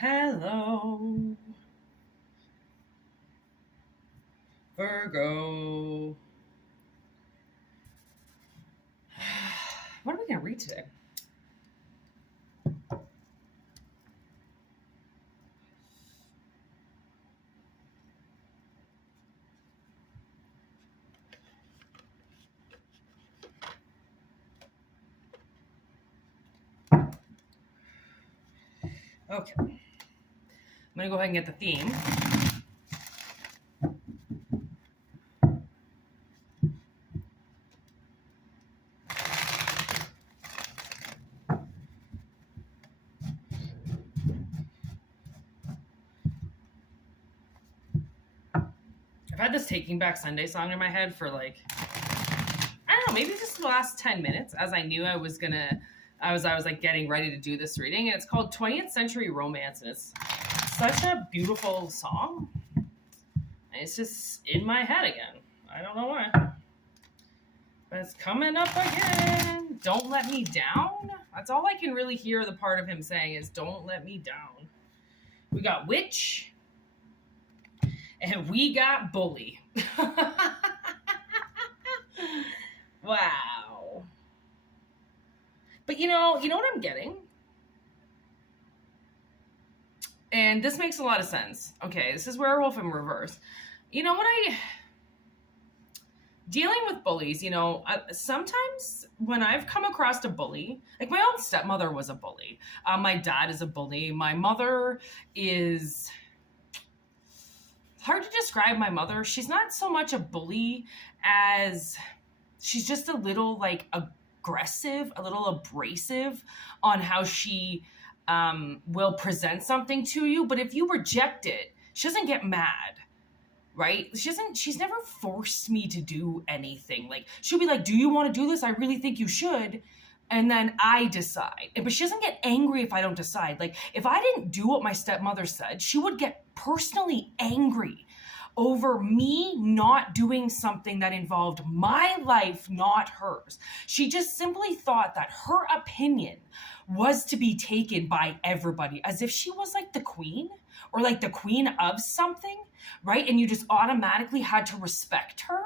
Hello, Virgo. What are we going to read today? Okay. I'm going to go ahead and get the theme. I've had this Taking Back Sunday song in my head for I don't know, maybe just the last 10 minutes as I knew I was like getting ready to do this reading. And it's called 20th Century Romance. And it's such a beautiful song. And it's just in my head again. I don't know why. But it's coming up again. Don't let me down. That's all I can really hear the part of him saying is don't let me down. We got witch. And we got bully. Wow. But you know what I'm getting? And this makes a lot of sense. Okay, this is werewolf in reverse. You know what dealing with bullies, sometimes when I've come across a bully, like my own stepmother was a bully. My dad is a bully. My mother is hard to describe. My mother, she's not so much a bully as she's just a little aggressive, a little abrasive on how she will present something to you. But if you reject it, she doesn't get mad. Right? She's never forced me to do anything. Like, she'll be like, do you want to do this? I really think you should. And then I decide. But she doesn't get angry if I don't decide. Like, if I didn't do what my stepmother said, she would get personally angry over me not doing something that involved my life, not hers. She just simply thought that her opinion was to be taken by everybody, as if she was like the queen or like the queen of something, right? And you just automatically had to respect her.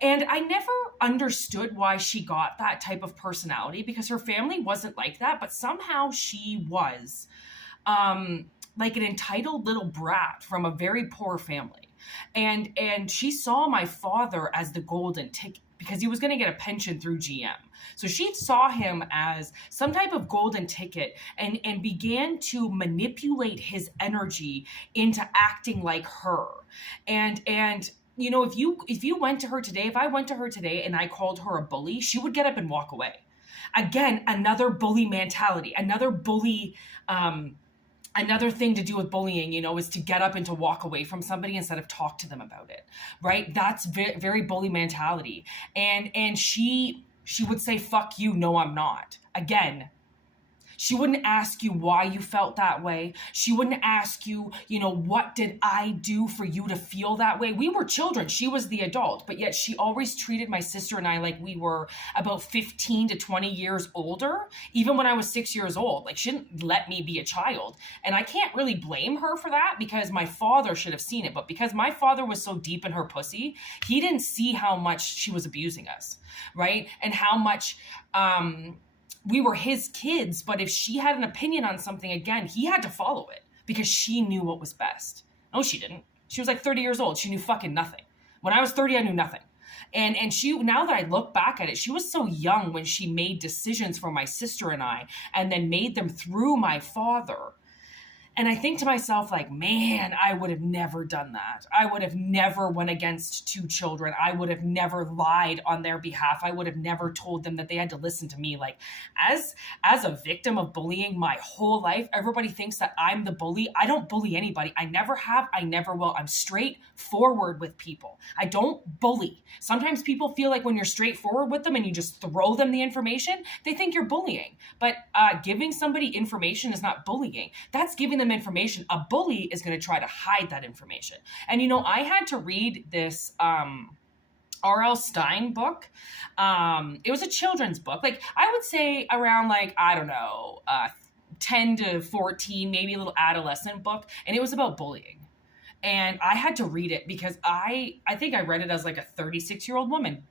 And I never understood why she got that type of personality, because her family wasn't like that, but somehow she was like an entitled little brat from a very poor family. And she saw my father as the golden ticket because he was going to get a pension through GM. So she saw him as some type of golden ticket and began to manipulate his energy into acting like her. And if you went to her today, if I went to her today and I called her a bully, she would get up and walk away. Again, another bully mentality, another thing to do with bullying, is to get up and to walk away from somebody instead of talk to them about it, right? That's very, very bully mentality. And she would say, fuck you, no, I'm not. Again, she wouldn't ask you why you felt that way. She wouldn't ask you, what did I do for you to feel that way? We were children. She was the adult, but yet she always treated my sister and I like we were about 15 to 20 years older, even when I was 6 years old. Like, she didn't let me be a child. And I can't really blame her for that, because my father should have seen it. But because my father was so deep in her pussy, he didn't see how much she was abusing us, right? And how much we were his kids, but if she had an opinion on something, again, he had to follow it because she knew what was best. No, she didn't. She was like 30 years old. She knew fucking nothing. When I was 30, I knew nothing. And she, now that I look back at it, she was so young when she made decisions for my sister and I, and then made them through my father. And I think to myself, like, man, I would have never done that. I would have never went against two children. I would have never lied on their behalf. I would have never told them that they had to listen to me. Like, as a victim of bullying my whole life, everybody thinks that I'm the bully. I don't bully anybody. I never have. I never will. I'm straightforward with people. I don't bully. Sometimes people feel like when you're straightforward with them and you just throw them the information, they think you're bullying. But giving somebody information is not bullying. That's giving them information. A bully is going to try to hide that information. And I had to read this R.L. Stine book. It was a children's book. Like, I would say around 10 10 to 14, maybe a little adolescent book, and it was about bullying. And I had to read it because I think I read it as like a 36-year-old woman.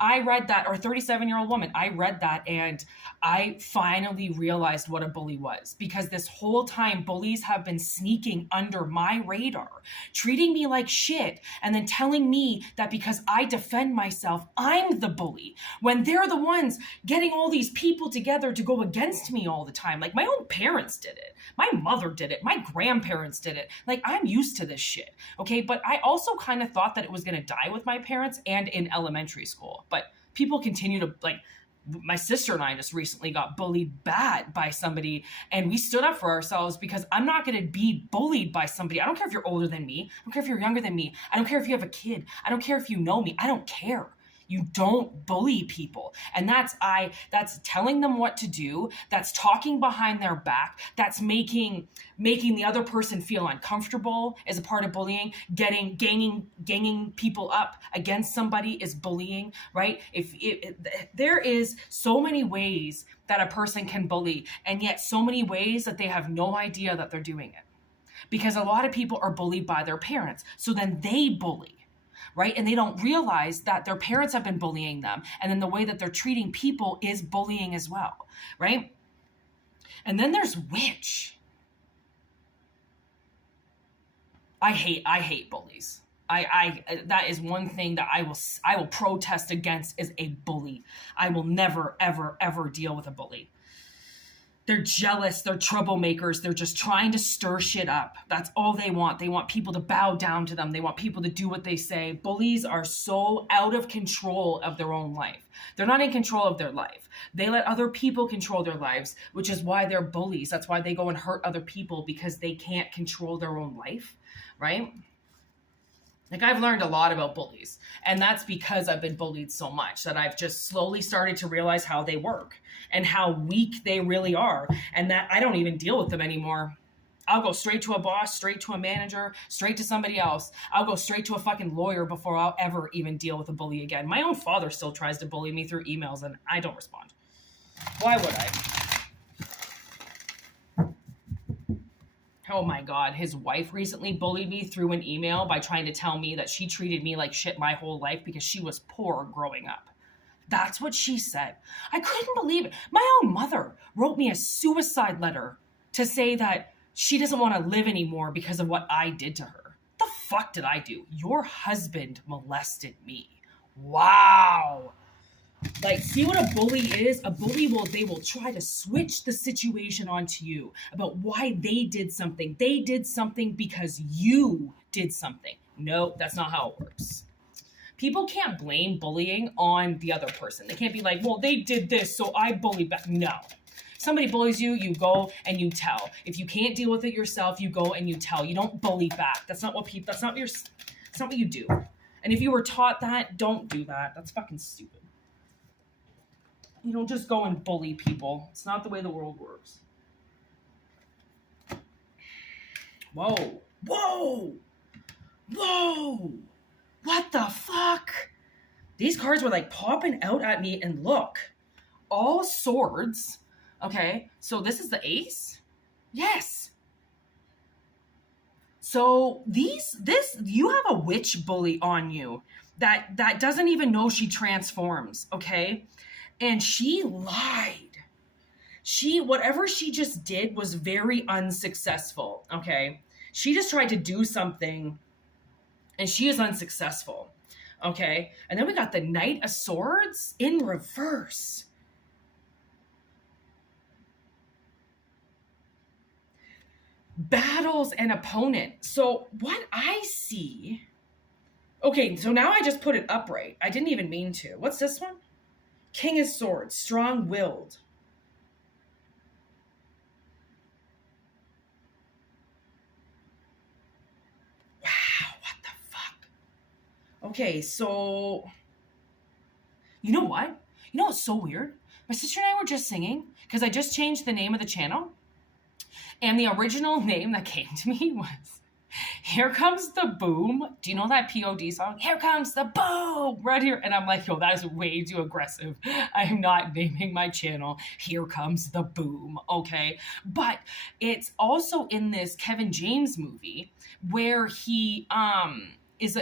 I read that, or 37-year-old woman. I read that and I finally realized what a bully was, because this whole time bullies have been sneaking under my radar, treating me like shit, and then telling me that because I defend myself, I'm the bully, when they're the ones getting all these people together to go against me all the time. Like, my own parents did it. My mother did it. My grandparents did it. Like, I'm used to this shit. Okay. But I also kind of thought that it was going to die with my parents and in elementary school. But people continue to, like, my sister and I just recently got bullied bad by somebody, and we stood up for ourselves, because I'm not going to be bullied by somebody. I don't care if you're older than me. I don't care if you're younger than me. I don't care if you have a kid. I don't care if you know me. I don't care. You don't bully people. And that's telling them what to do. That's talking behind their back. That's making the other person feel uncomfortable is a part of bullying. Ganging people up against somebody is bullying, right? There is so many ways that a person can bully, and yet so many ways that they have no idea that they're doing it. Because a lot of people are bullied by their parents. So then they bully. Right? And they don't realize that their parents have been bullying them. And then the way that they're treating people is bullying as well. Right? And then there's witch. I hate bullies. That is one thing that I will protest against, is a bully. I will never, ever, ever deal with a bully. They're jealous. They're troublemakers. They're just trying to stir shit up. That's all they want. They want people to bow down to them. They want people to do what they say. Bullies are so out of control of their own life. They're not in control of their life. They let other people control their lives, which is why they're bullies. That's why they go and hurt other people, because they can't control their own life, right? Like, I've learned a lot about bullies, and that's because I've been bullied so much that I've just slowly started to realize how they work and how weak they really are, and that I don't even deal with them anymore. I'll go straight to a boss, straight to a manager, straight to somebody else. I'll go straight to a fucking lawyer before I'll ever even deal with a bully again. My own father still tries to bully me through emails, and I don't respond. Why would I? Oh my God, his wife recently bullied me through an email by trying to tell me that she treated me like shit my whole life because she was poor growing up. That's what she said. I couldn't believe it. My own mother wrote me a suicide letter to say that she doesn't want to live anymore because of what I did to her. The fuck did I do? Your husband molested me. Wow. Like, see what a bully is? A bully they will try to switch the situation onto you about why they did something. They did something because you did something. No, that's not how it works. People can't blame bullying on the other person. They can't be like, well, they did this, so I bully back. No. Somebody bullies you, you go and you tell. If you can't deal with it yourself, you go and you tell. You don't bully back. That's not what you do. And if you were taught that, don't do that. That's fucking stupid. You don't just go and bully people. It's not the way the world works. Whoa. Whoa. Whoa. What the fuck? These cards were like popping out at me, and look. All swords. Okay. So this is the ace? Yes. So you have a witch bully on you that doesn't even know she transforms. Okay. And she lied. Whatever she just did was very unsuccessful, okay? She just tried to do something, and she is unsuccessful, okay? And then we got the Knight of Swords in reverse. Battles an opponent. So what I see... Okay, so now I just put it upright. I didn't even mean to. What's this one? King of Swords, strong-willed. Wow, what the fuck? Okay, so... You know what? You know what's so weird? My sister and I were just singing, because I just changed the name of the channel. And the original name that came to me was Here comes the boom. Do you know that POD song? Here comes the boom right here. And I'm like, yo, that is way too aggressive. I'm not naming my channel Here Comes the Boom. Okay. But it's also in this Kevin James movie where he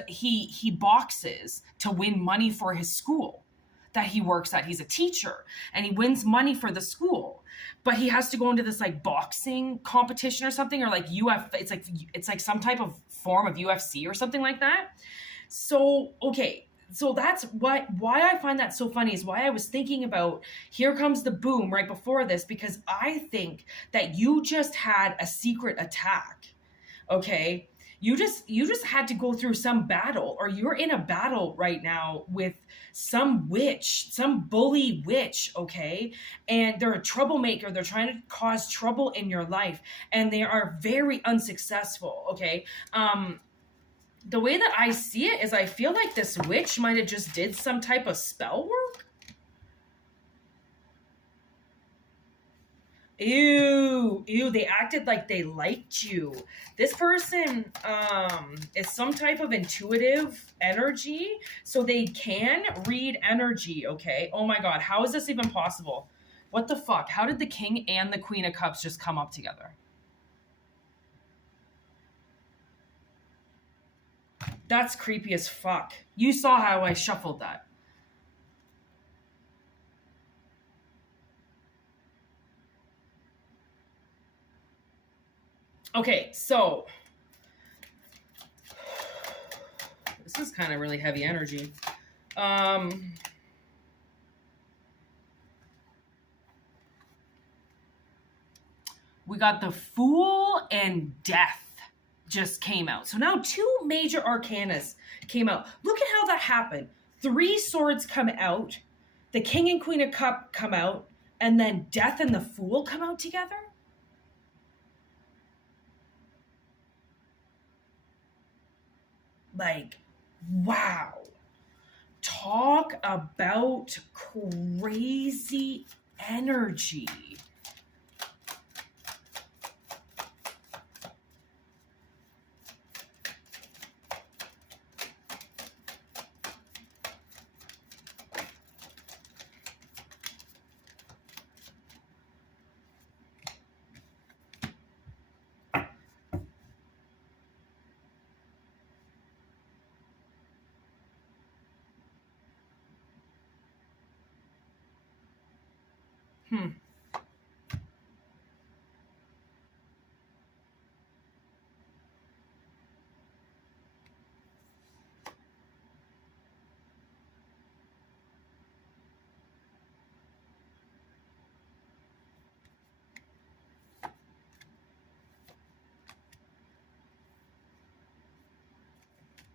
he boxes to win money for his school that he works at. He's a teacher and he wins money for the school, but he has to go into this like boxing competition or something, or like it's like some type of form of UFC or something like that. So, okay. So that's why I find that so funny, is why I was thinking about Here Comes the Boom right before this, because I think that you just had a secret attack. Okay. You just had to go through some battle, or you're in a battle right now with some witch, some bully witch, okay? And they're a troublemaker. They're trying to cause trouble in your life, and they are very unsuccessful, okay? The way that I see it is I feel like this witch might have just did some type of spell work. Ew, they acted like they liked you. This person is some type of intuitive energy, so they can read energy, okay? Oh my God, how is this even possible? What the fuck? How did the King and the Queen of Cups just come up together? That's creepy as fuck. You saw how I shuffled that. Okay, so this is kind of really heavy energy. We got the Fool and Death just came out. So now two major arcanas came out. Look at how that happened. 3 swords come out, the King and Queen of Cup come out, and then Death and the Fool come out together. Like, wow. Talk about crazy energy.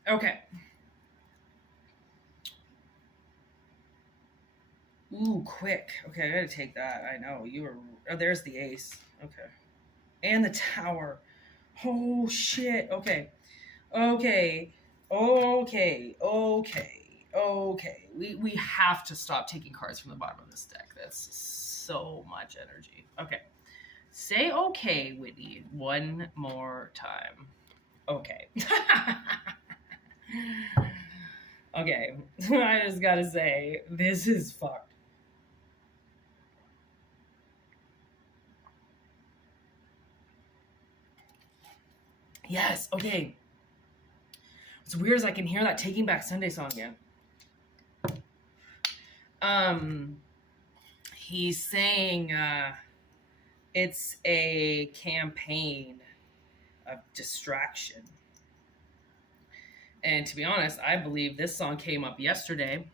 Okay. Ooh, quick. Okay, I gotta take that. I know. You were... Oh, there's the ace. Okay. And the tower. Oh, shit. Okay. Okay. Okay. Okay. Okay. We have to stop taking cards from the bottom of this deck. That's so much energy. Okay. Say okay, Whitney, one more time. Okay. Okay. I just gotta say, this is fucked. Yes, okay. What's weird is I can hear that Taking Back Sunday song again. He's saying it's a campaign of distraction. And to be honest, I believe this song came up yesterday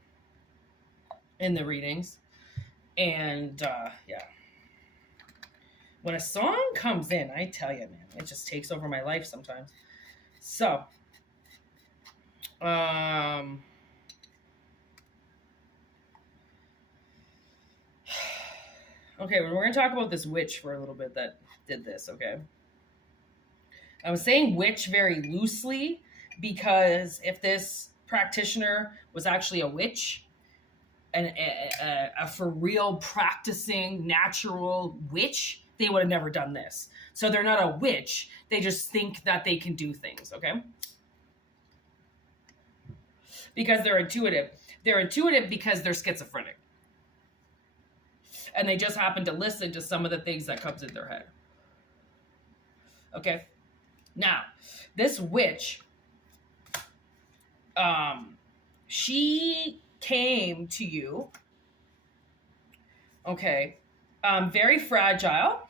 in the readings. And yeah. When a song comes in, I tell you, man, it just takes over my life sometimes. So, okay, we're going to talk about this witch for a little bit that did this, okay? I was saying witch very loosely because if this practitioner was actually a witch, and a for real practicing natural witch, they would have never done this. So they're not a witch. They just think that they can do things, okay? Because they're intuitive. They're intuitive because they're schizophrenic. And they just happen to listen to some of the things that comes in their head. Okay? Now, this witch, she came to you, okay, very fragile,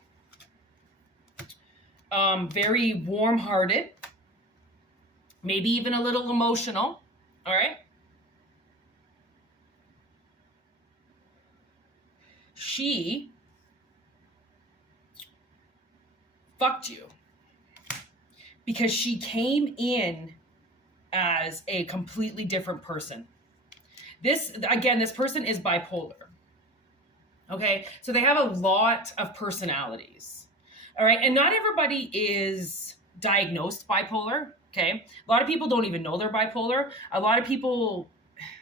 very warm-hearted, maybe even a little emotional, all right? She fucked you because she came in as a completely different person. This person is bipolar. Okay, so they have a lot of personalities. All right, and not everybody is diagnosed bipolar. Okay, a lot of people don't even know they're bipolar. A lot of people,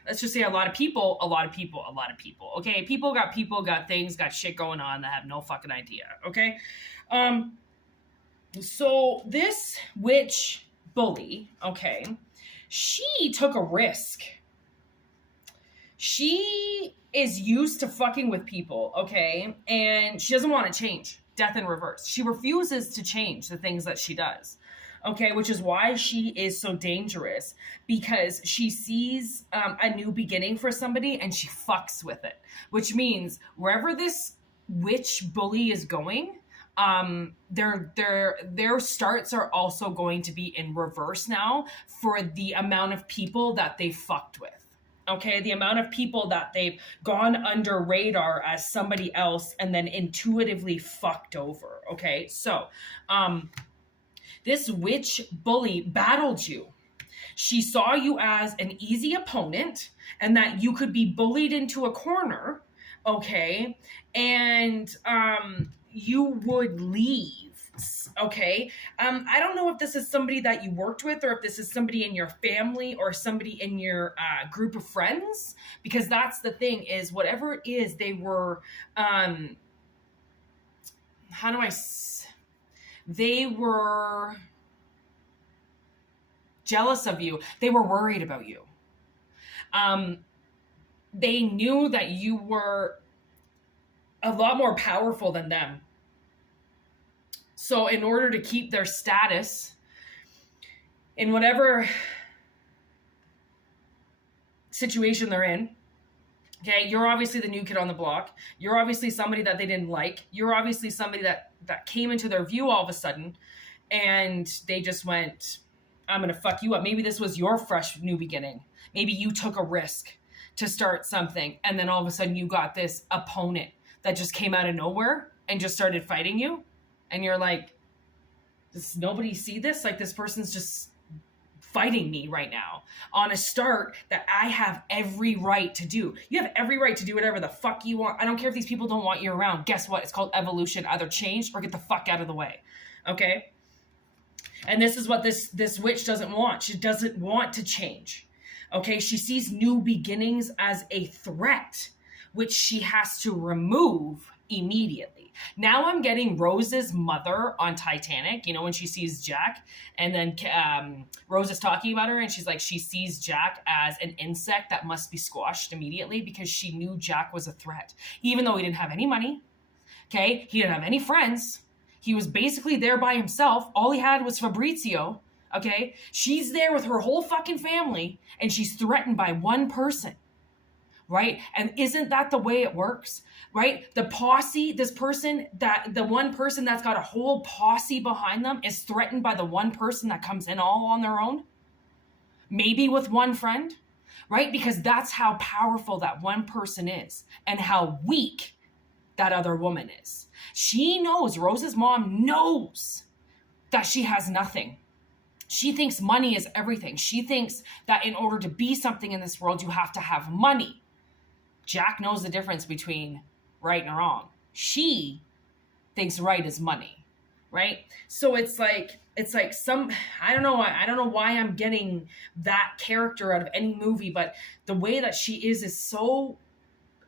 let's just say a lot of people. Okay, people got things, got shit going on that have no fucking idea. Okay, so this witch bully, okay, she took a risk. She is used to fucking with people, okay? And she doesn't want to change. Death in reverse. She refuses to change the things that she does, okay? Which is why she is so dangerous, because she sees a new beginning for somebody and she fucks with it. Which means wherever this witch bully is going, their starts are also going to be in reverse now for the amount of people that they fucked with. Okay, the amount of people that they've gone under radar as somebody else and then intuitively fucked over. Okay, so this witch bully battled you. She saw you as an easy opponent and that you could be bullied into a corner, okay, and you would leave. Okay. I don't know if this is somebody that you worked with or if this is somebody in your family or somebody in your group of friends, because that's the thing is whatever it is, they were, they were jealous of you. They were worried about you. They knew that you were a lot more powerful than them. So in order to keep their status in whatever situation they're in, okay, you're obviously the new kid on the block. You're obviously somebody that they didn't like. You're obviously somebody that came into their view all of a sudden and they just went, I'm going to fuck you up. Maybe this was your fresh new beginning. Maybe you took a risk to start something and then all of a sudden you got this opponent that just came out of nowhere and just started fighting you. And you're like, does nobody see this? Like, this person's just fighting me right now on a start that I have every right to do. You have every right to do whatever the fuck you want. I don't care if these people don't want you around. Guess what? It's called evolution. Either change or get the fuck out of the way. Okay? And this is what this witch doesn't want. She doesn't want to change. Okay? She sees new beginnings as a threat, which she has to remove immediately. Now I'm getting Rose's mother on Titanic, you know, when she sees Jack and then Rose is talking about her and she's like, she sees Jack as an insect that must be squashed immediately because she knew Jack was a threat, even though he didn't have any money. Okay. He didn't have any friends. He was basically there by himself. All he had was Fabrizio. Okay. She's there with her whole fucking family and she's threatened by one person. Right? And isn't that the way it works? Right? The posse, the one person that's got a whole posse behind them is threatened by the one person that comes in all on their own. Maybe with one friend, right? Because that's how powerful that one person is and how weak that other woman is. She knows, Rose's mom knows that she has nothing. She thinks money is everything. She thinks that in order to be something in this world, you have to have money. Jack knows the difference between right and wrong. She thinks right is money, right? So it's like I don't know why I'm getting that character out of any movie, but the way that she is so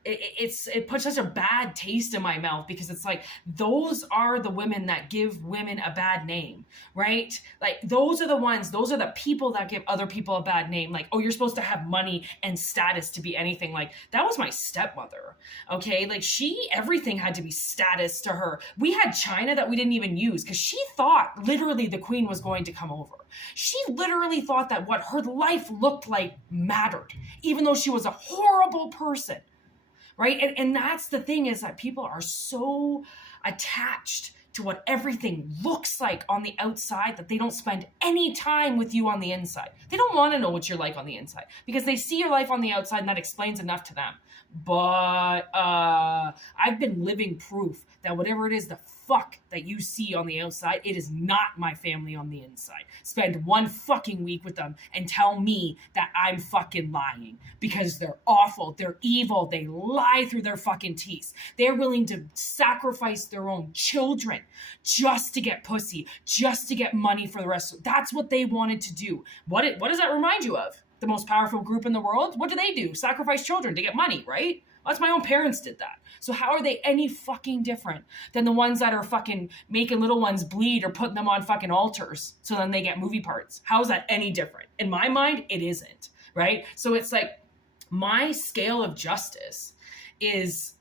it puts such a bad taste in my mouth, because it's like, those are the women that give women a bad name, right? Like, those are the people that give other people a bad name. Like, oh, you're supposed to have money and status to be anything. Like, that was my stepmother. Okay. Like, everything had to be status to her. We had china that we didn't even use because she thought literally the queen was going to come over. She literally thought that what her life looked like mattered, even though she was a horrible person, right? And that's the thing, is that people are so attached to what everything looks like on the outside that they don't spend any time with you on the inside. They don't want to know what you're like on the inside, because they see your life on the outside and that explains enough to them. But I've been living proof that whatever it is, the fuck that you see on the outside, it is not my family on the inside. Spend one fucking week with them and tell me that I'm fucking lying, because they're awful, they're evil, they lie through their fucking teeth. They're willing to sacrifice their own children just to get pussy, just to get money for the rest. That's what they wanted to do. What does that remind you of? The most powerful group in the world? What do? Sacrifice children to get money, right? That's my own parents did that. So how are they any fucking different than the ones that are fucking making little ones bleed or putting them on fucking altars so then they get movie parts? How is that any different? In my mind, it isn't, right? So it's like, my scale of justice is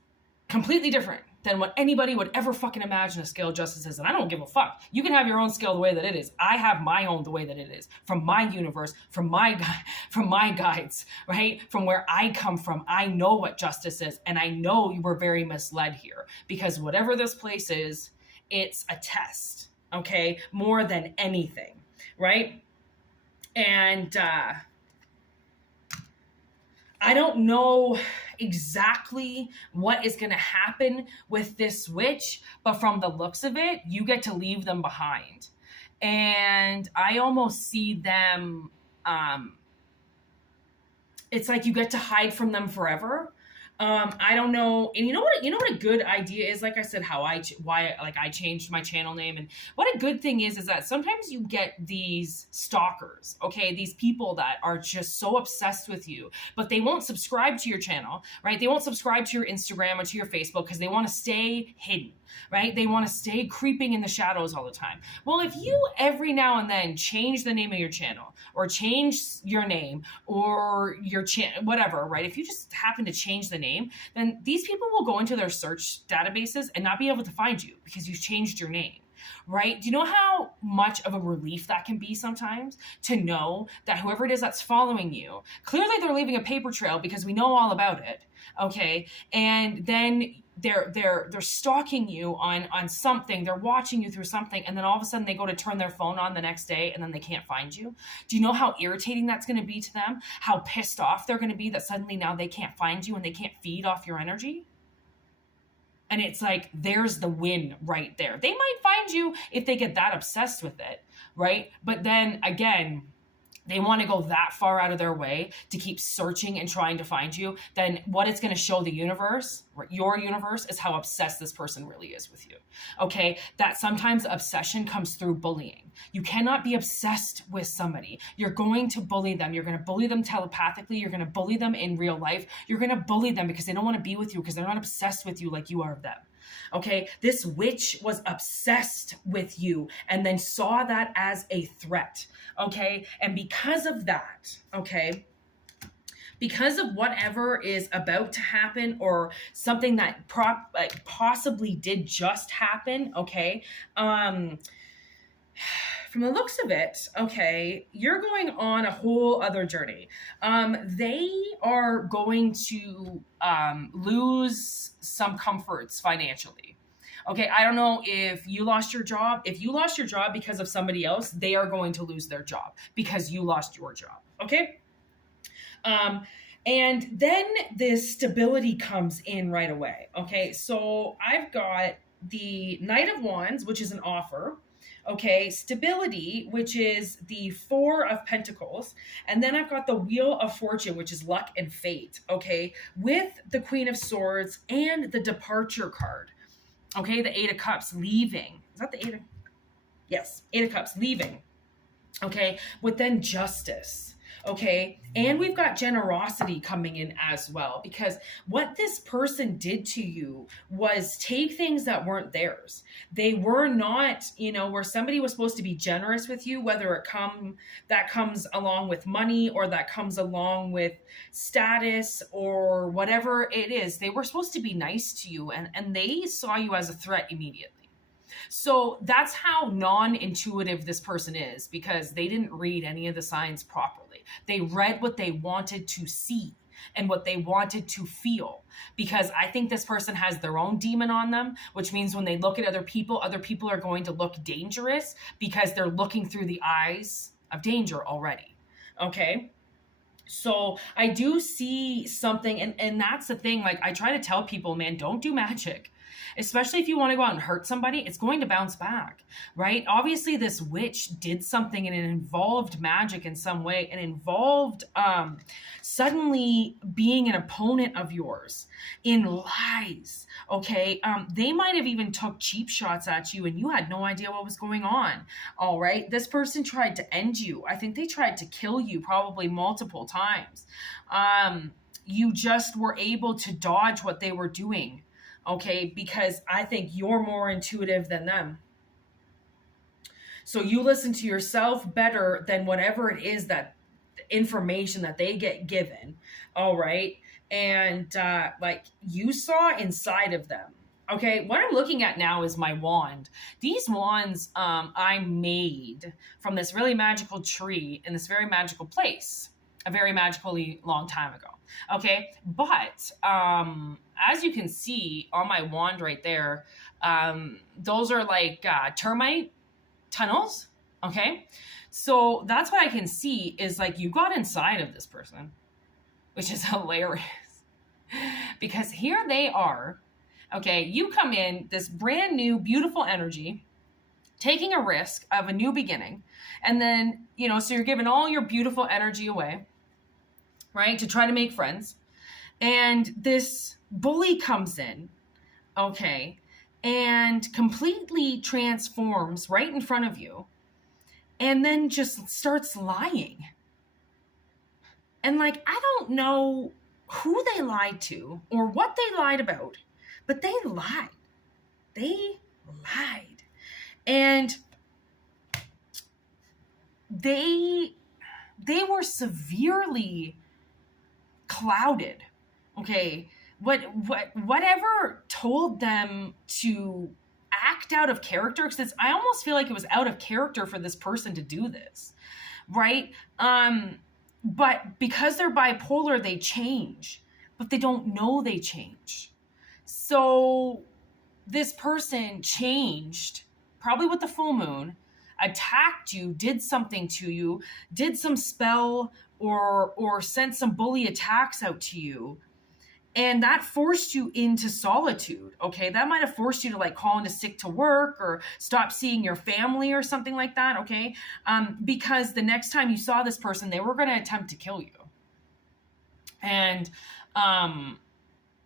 completely different than what anybody would ever fucking imagine a scale of justice is. And I don't give a fuck. You can have your own scale the way that it is. I have my own the way that it is. From my universe, from my guides, right? From where I come from, I know what justice is. And I know you were very misled here, because whatever this place is, it's a test, okay? More than anything, right? And I don't know exactly what is going to happen with this witch, but from the looks of it, you get to leave them behind. And I almost see them, it's like you get to hide from them forever. I don't know. And you know what a good idea is? Like I said, why I changed my channel name. And what a good thing is that sometimes you get these stalkers, okay? These people that are just so obsessed with you, but they won't subscribe to your channel, right? They won't subscribe to your Instagram or to your Facebook because they want to stay hidden, right? They want to stay creeping in the shadows all the time. Well, if you every now and then change the name of your channel, or change your name, or your whatever, right? If you just happen to change the name, then these people will go into their search databases and not be able to find you because you've changed your name, right? Do you know how much of a relief that can be sometimes, to know that whoever it is that's following you, clearly they're leaving a paper trail because we know all about it, okay? And then they're stalking you on something, they're watching you through something, and then all of a sudden they go to turn their phone on the next day and then they can't find you. Do you know how irritating that's going to be to them? How pissed off they're going to be that suddenly now they can't find you and they can't feed off your energy? And it's like, there's the win right there. They might find you if they get that obsessed with it, right? But then again, they want to go that far out of their way to keep searching and trying to find you. Then what it's going to show the universe, your universe, is how obsessed this person really is with you. Okay? That sometimes obsession comes through bullying. You cannot be obsessed with somebody. You're going to bully them. You're going to bully them telepathically. You're going to bully them in real life. You're going to bully them because they don't want to be with you, because they're not obsessed with you like you are of them. Okay, this witch was obsessed with you and then saw that as a threat. Okay, and because of that, okay, because of whatever is about to happen, or something that possibly did just happen, okay, from the looks of it, okay, you're going on a whole other journey. They are going to lose some comforts financially. Okay, I don't know if you lost your job. If you lost your job because of somebody else, they are going to lose their job because you lost your job. Okay? And then this stability comes in right away. Okay, so I've got the Knight of Wands, which is an offer. Okay, stability, which is the Four of Pentacles. And then I've got the Wheel of Fortune, which is luck and fate. Okay, with the Queen of Swords and the Departure card. Okay, the Eight of Cups, leaving. Is that the Eight of? Yes, Eight of Cups, leaving. Okay, with then Justice. Okay. And we've got generosity coming in as well, because what this person did to you was take things that weren't theirs. They were not, where somebody was supposed to be generous with you, whether that comes along with money, or that comes along with status, or whatever it is. They were supposed to be nice to you, and they saw you as a threat immediately. So that's how non-intuitive this person is, because they didn't read any of the signs properly. They read what they wanted to see and what they wanted to feel, because I think this person has their own demon on them, which means when they look at other people are going to look dangerous, because they're looking through the eyes of danger already. Okay. So I do see something, and that's the thing. Like, I try to tell people, man, don't do magic. Especially if you want to go out and hurt somebody, it's going to bounce back, right? Obviously, this witch did something, and it involved magic in some way, and involved suddenly being an opponent of yours in lies, okay? They might have even took cheap shots at you, and you had no idea what was going on, all right? This person tried to end you. I think they tried to kill you probably multiple times. You just were able to dodge what they were doing. Okay, because I think you're more intuitive than them. So you listen to yourself better than whatever it is, that information that they get given. All right. And like, you saw inside of them. Okay, what I'm looking at now is my wand. These wands I made from this really magical tree in this very magical place a very magically long time ago. Okay, but as you can see on my wand right there, those are like termite tunnels. Okay, so that's what I can see, is like, you got inside of this person, which is hilarious, because here they are. Okay, you come in this brand new beautiful energy, taking a risk of a new beginning, and then, so you're giving all your beautiful energy away, right, to try to make friends. And this bully comes in, okay, and completely transforms right in front of you, and then just starts lying. And like, I don't know who they lied to or what they lied about, but they lied. They lied. And they were severely clouded. Okay. Whatever told them to act out of character, because I almost feel like it was out of character for this person to do this, right? But because they're bipolar, they change, but they don't know they change. So this person changed, probably with the full moon, attacked you, did something to you, did some spell, or sent some bully attacks out to you. And that forced you into solitude, okay? That might have forced you to like call into sick to work, or stop seeing your family or something like that, okay? Because the next time you saw this person, they were going to attempt to kill you. And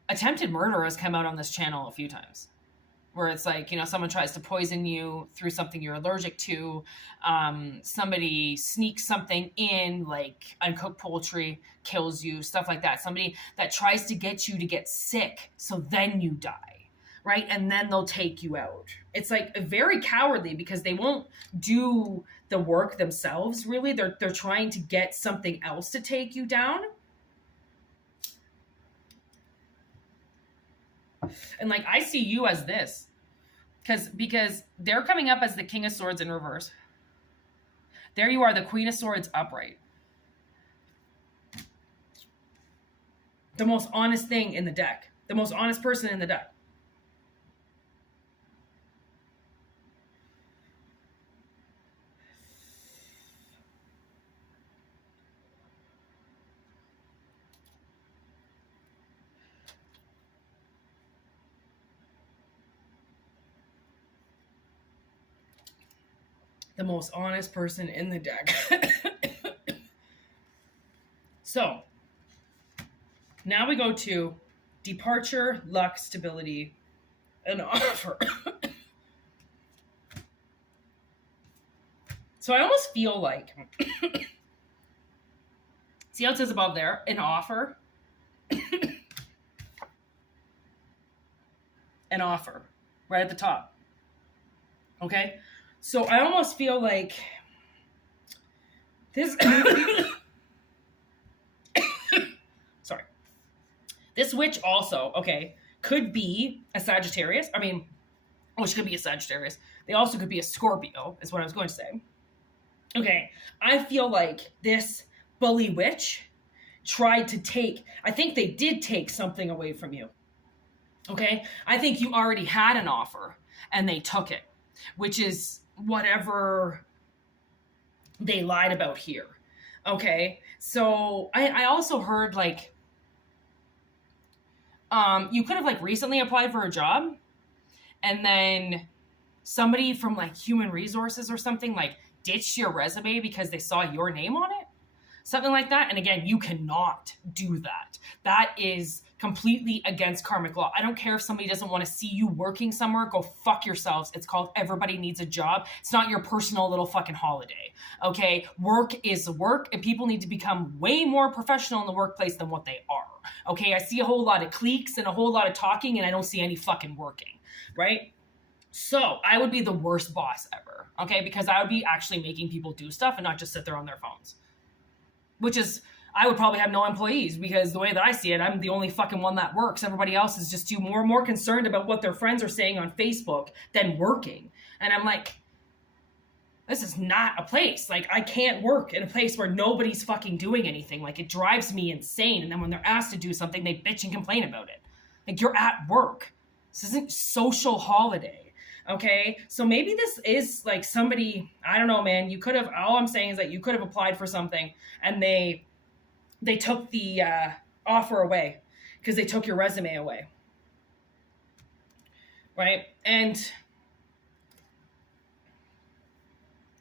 attempted murder has come out on this channel a few times, where it's like, someone tries to poison you through something you're allergic to. Somebody sneaks something in, like uncooked poultry, kills you, stuff like that. Somebody that tries to get you to get sick, so then you die, right? And then they'll take you out. It's like very cowardly, because they won't do the work themselves, really. They're trying to get something else to take you down. And like, I see you as this, because they're coming up as the King of Swords in reverse. There you are, the Queen of Swords upright. The most honest thing in the deck. The most honest person in the deck. The most honest person in the deck. So, now we go to departure, luck, stability, and offer. So I almost feel like See how it says above there? An offer. An offer. Right at the top. Okay? So I almost feel like this... Sorry. This witch also, okay, could be a Sagittarius. I mean, which could be a Sagittarius. They also could be a Scorpio, is what I was going to say. Okay, I feel like this bully witch tried to take, I think they did take something away from you. Okay, I think you already had an offer and they took it, which is whatever they lied about here. Okay, so I also heard like, you could have like recently applied for a job and then somebody from like human resources or something like ditched your resume because they saw your name on it. Something like that. And again, you cannot do that. That is completely against karmic law. I don't care if somebody doesn't want to see you working somewhere. Go fuck yourselves. It's called everybody needs a job. It's not your personal little fucking holiday. Okay? Work is work, and people need to become way more professional in the workplace than what they are. Okay? I see a whole lot of cliques and a whole lot of talking, and I don't see any fucking working. Right? So I would be the worst boss ever. Okay? Because I would be actually making people do stuff and not just sit there on their phones. Which is, I would probably have no employees because the way that I see it, I'm the only fucking one that works. Everybody else is just more concerned about what their friends are saying on Facebook than working. And I'm like, this is not a place. Like, I can't work in a place where nobody's fucking doing anything. Like, it drives me insane. And then when they're asked to do something, they bitch and complain about it. Like, you're at work. This isn't social holiday. Okay, so maybe this is like somebody, I don't know, man, you could have, all I'm saying is that you could have applied for something and they took the offer away because they took your resume away. Right? And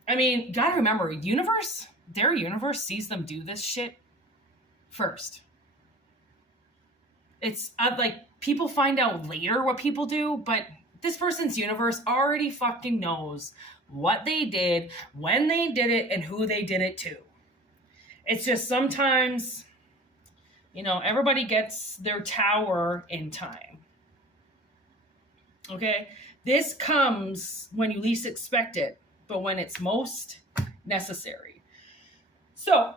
I mean, gotta remember, their universe sees them do this shit first. It's like people find out later what people do, but this person's universe already fucking knows what they did, when they did it, and who they did it to. It's just sometimes, you know, everybody gets their tower in time. Okay? This comes when you least expect it, but when it's most necessary. So,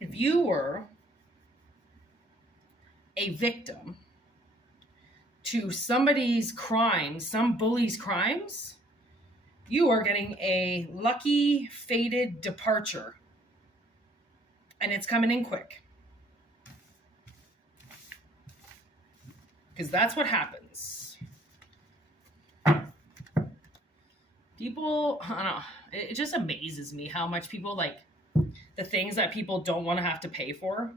if you were a victim to somebody's crimes, some bully's crimes, you are getting a lucky, fated departure. And it's coming in quick. Because that's what happens. People, I don't know, it just amazes me how much people like the things that people don't want to have to pay for.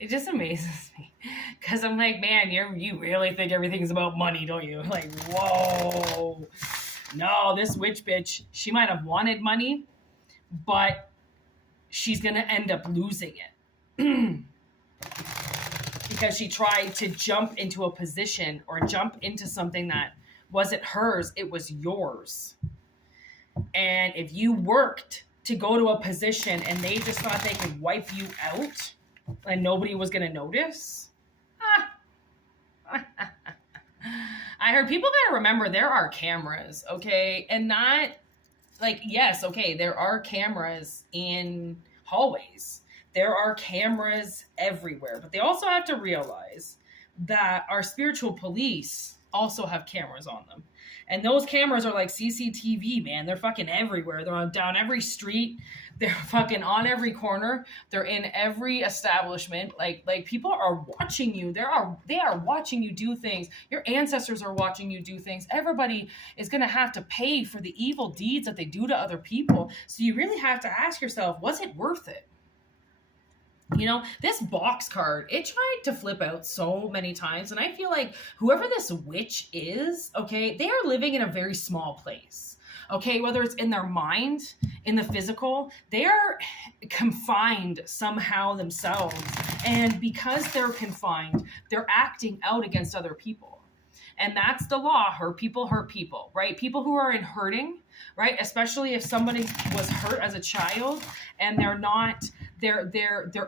It just amazes me because I'm like, man, you really think everything's about money, don't you? Like, whoa, no, this witch bitch, she might have wanted money, but she's going to end up losing it because she tried to jump into a position or jump into something that wasn't hers, it was yours. And if you worked to go to a position and they just thought they could wipe you out, and nobody was going to notice. I heard people got to remember there are cameras, okay? And not like, yes, okay, there are cameras in hallways. There are cameras everywhere. But they also have to realize that our spiritual police also have cameras on them. And those cameras are like CCTV, man. They're fucking everywhere. They're down every street. They're fucking on every corner. They're in every establishment. Like people are watching you. They are watching you do things. Your ancestors are watching you do things. Everybody is going to have to pay for the evil deeds that they do to other people. So you really have to ask yourself, was it worth it? You know, this box card, it tried to flip out so many times. And I feel like whoever this witch is, okay, they are living in a very small place. Okay, whether it's in their mind, in the physical, they are confined somehow themselves. And because they're confined, they're acting out against other people. And that's the law. Hurt people, right? People who are in hurting, right? Especially if somebody was hurt as a child and they're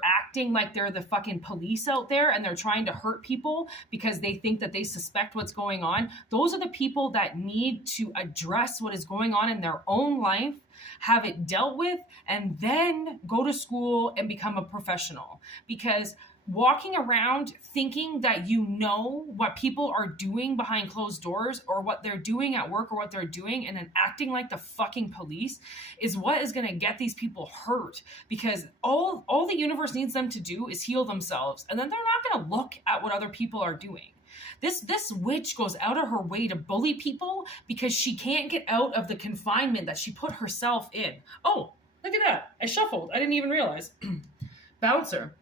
acting like they're the fucking police out there and they're trying to hurt people because they think that they suspect what's going on. Those are the people that need to address what is going on in their own life, have it dealt with, and then go to school and become a professional. Because walking around thinking that you know what people are doing behind closed doors or what they're doing at work or what they're doing and then acting like the fucking police is what is going to get these people hurt, because all the universe needs them to do is heal themselves, and then they're not going to look at what other people are doing. This witch goes out of her way to bully people because she can't get out of the confinement that she put herself in. Oh, look at that. I shuffled. I didn't even realize. Bouncer.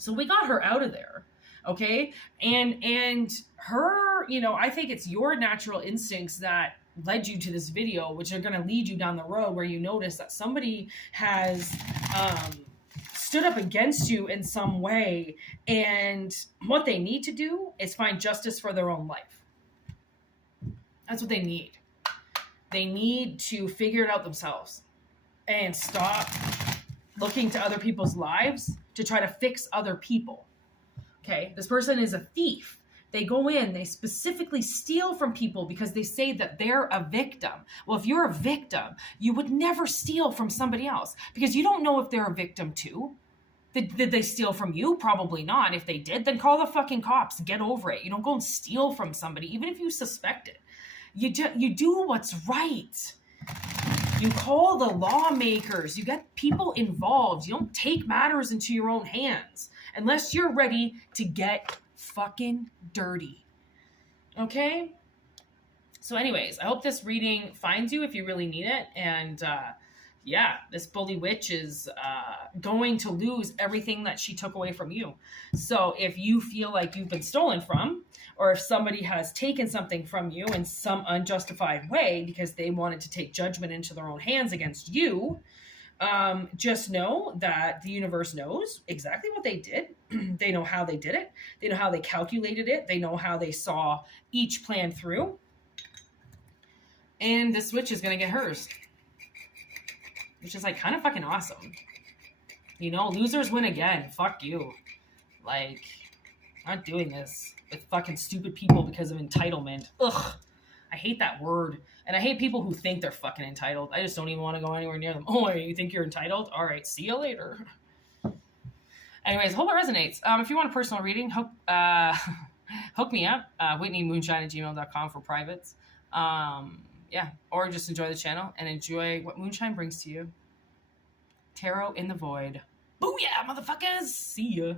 So we got her out of there, okay? And her, I think it's your natural instincts that led you to this video, which are going to lead you down the road where you notice that somebody has stood up against you in some way, and what they need to do is find justice for their own life. That's what they need. They need to figure it out themselves and stop looking to other people's lives to try to fix other people. Okay, this person is a thief. They go in, they specifically steal from people because they say that they're a victim. Well, if you're a victim, you would never steal from somebody else because you don't know if they're a victim too. Did they steal from you? Probably not. If they did, then call the fucking cops. Get over it. You don't go and steal from somebody, even if you suspect it. You do what's right. You call the lawmakers. You get people involved. You don't take matters into your own hands unless you're ready to get fucking dirty. Okay? So anyways, I hope this reading finds you if you really need it. And this bully witch is going to lose everything that she took away from you. So if you feel like you've been stolen from, or if somebody has taken something from you in some unjustified way because they wanted to take judgment into their own hands against you, just know that the universe knows exactly what they did. They know how they did it. They know how they calculated it. They know how they saw each plan through. And this witch is going to get hers, which is like kind of fucking awesome. Losers win again. Fuck you. Like, I'm not doing this with fucking stupid people because of entitlement. Ugh. I hate that word. And I hate people who think they're fucking entitled. I just don't even want to go anywhere near them. Oh, you think you're entitled? All right, see you later. Anyways, hope it resonates. If you want a personal reading, hook me up. WhitneyMoonshine@gmail.com for privates. Or just enjoy the channel and enjoy what Moonshine brings to you. Tarot in the void. Booyah, motherfuckers! See ya.